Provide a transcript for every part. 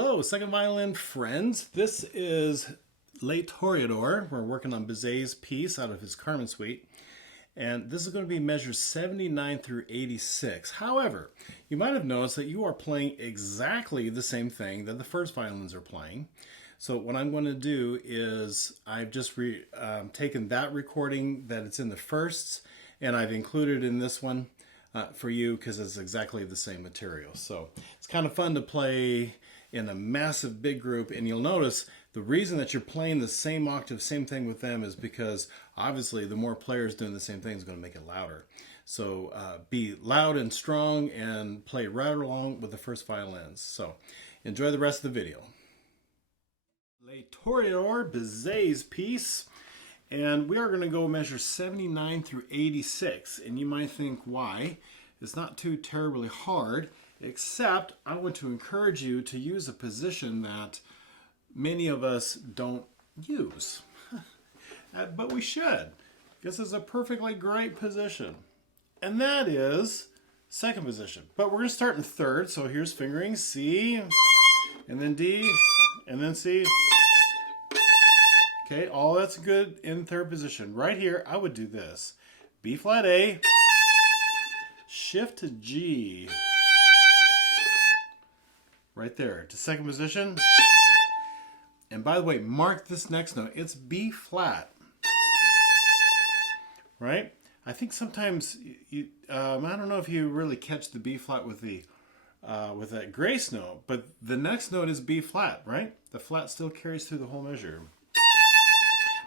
Hello, second violin friends. This is Les Toréadors. We're working on Bizet's piece out of his Carmen Suite. And this is going to be measures 79 through 86. However, you might have noticed that you are playing exactly the same thing that the first violins are playing. So what I'm going to do is I've just taken that recording that it's in the firsts and I've included in this one for you because it's exactly the same material. So it's kind of fun to play in a massive big group, and you'll notice the reason that you're playing the same octave, same thing with them is because obviously the more players doing the same thing is going to make it louder. So be loud and strong and play right along with the first violins. So enjoy the rest of the video. Les Toréadors, Bizet's piece, and we are going to go measure 79 through 86. And you might think, why? It's not too terribly hard, except I want to encourage you to use a position that many of us don't use. But we should, because it's a perfectly great position. And that is second position. But we're going to start in third, so here's fingering C, and then D, and then C. Okay, all that's good in third position. Right here, I would do this. B flat A, shift to G. Right there, to second position. And by the way, mark this next note. It's B flat. Right? I think sometimes, I don't know if you really catch the B flat with that grace note, but the next note is B flat, right? The flat still carries through the whole measure.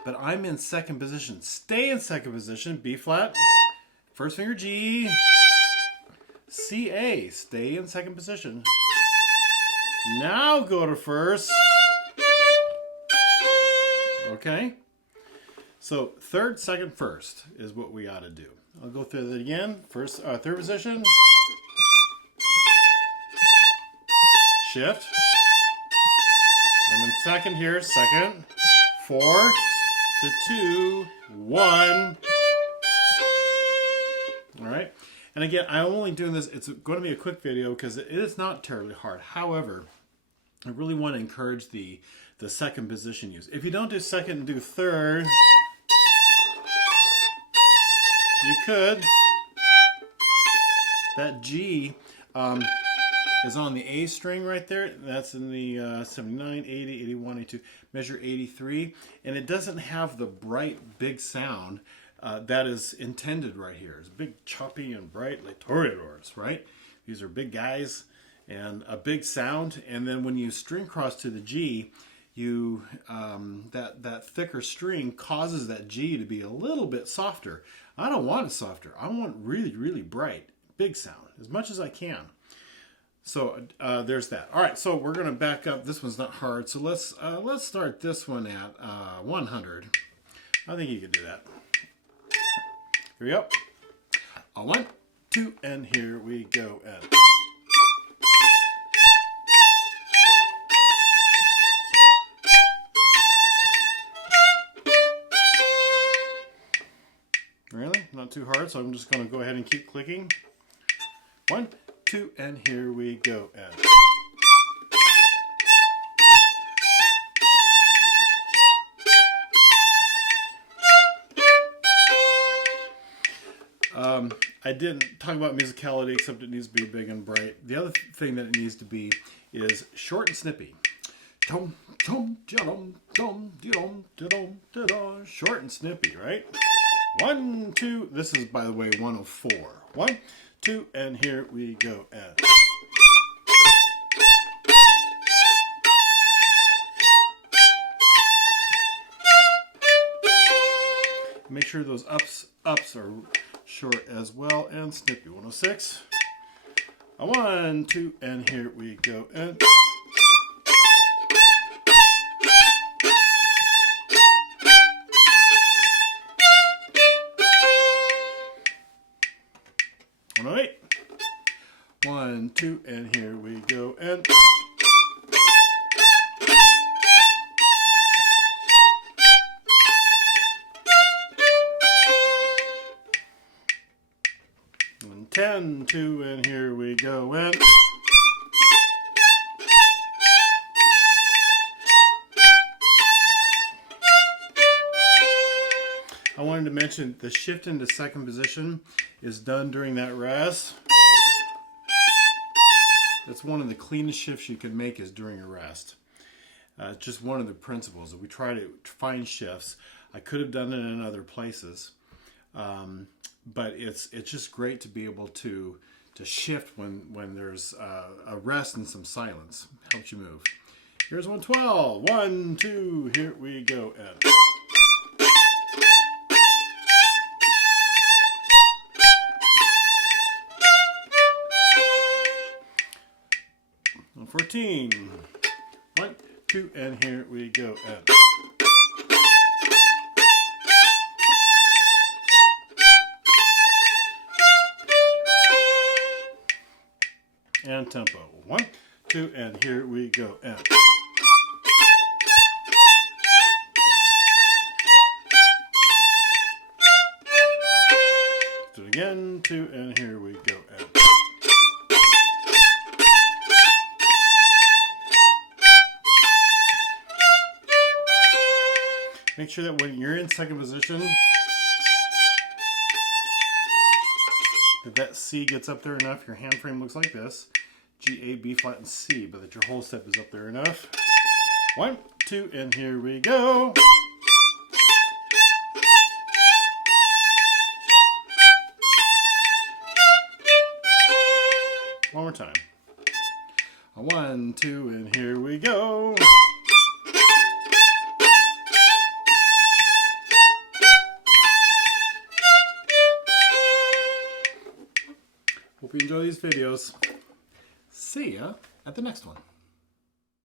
But I'm in second position. Stay in second position, B flat. First finger G. C, A. Stay in second position. Now go to first. Okay? So third, second, first is what we ought to do. I'll go through that again. First, third position. Shift. I'm in second here. Second. 4 to 2, 1. All right. And again, I'm only doing this, it's going to be a quick video because it is not terribly hard. However, I really want to encourage the second position use. If you don't do second and do third, you could. That G is on the A string right there. That's in the 79, 80, 81, 82, measure 83. And it doesn't have the bright, big sound that is intended right here. It's big, choppy, and bright, like Toréadors, right? These are big guys and a big sound. And then when you string cross to the G, you that thicker string causes that G to be a little bit softer. I don't want it softer. I want really, really bright, big sound, as much as I can. So there's that. All right, so we're going to back up. This one's not hard. So let's start this one at 100. I think you can do that. Here we go. 1, 2, and here we go. And really? Not too hard, so I'm just going to go ahead and keep clicking. 1, 2, and here we go. And I didn't talk about musicality, except it needs to be big and bright. The other thing that it needs to be is short and snippy. Short and snippy, right? 1, 2. This is, by the way, 104. 1, 2, and here we go. And make sure those ups are short as well, and snippy. 106. 1, 2, and here we go. And oh, wait. 1, 2, and here we go. And and 10, 2, and here we go. And I wanted to mention the shift into second position is done during that rest. That's one of the cleanest shifts you can make is during a rest. Just one of the principles that we try to find shifts. I could have done it in other places, but it's just great to be able to shift when there's a rest and some silence. Helps you move. Here's 112. 1, 2, here we go. And 114. 1, 2, and here we go. And tempo. 1, 2, and here we go. And do it again. 2, and here we go. And make sure that when you're in second position, that C gets up there enough. Your hand frame looks like this. G, A, B flat, and C, but that your whole step is up there enough. 1, 2, and here we go. One more time. 1, 2, and here we go. Hope you enjoy these videos. See ya at the next one.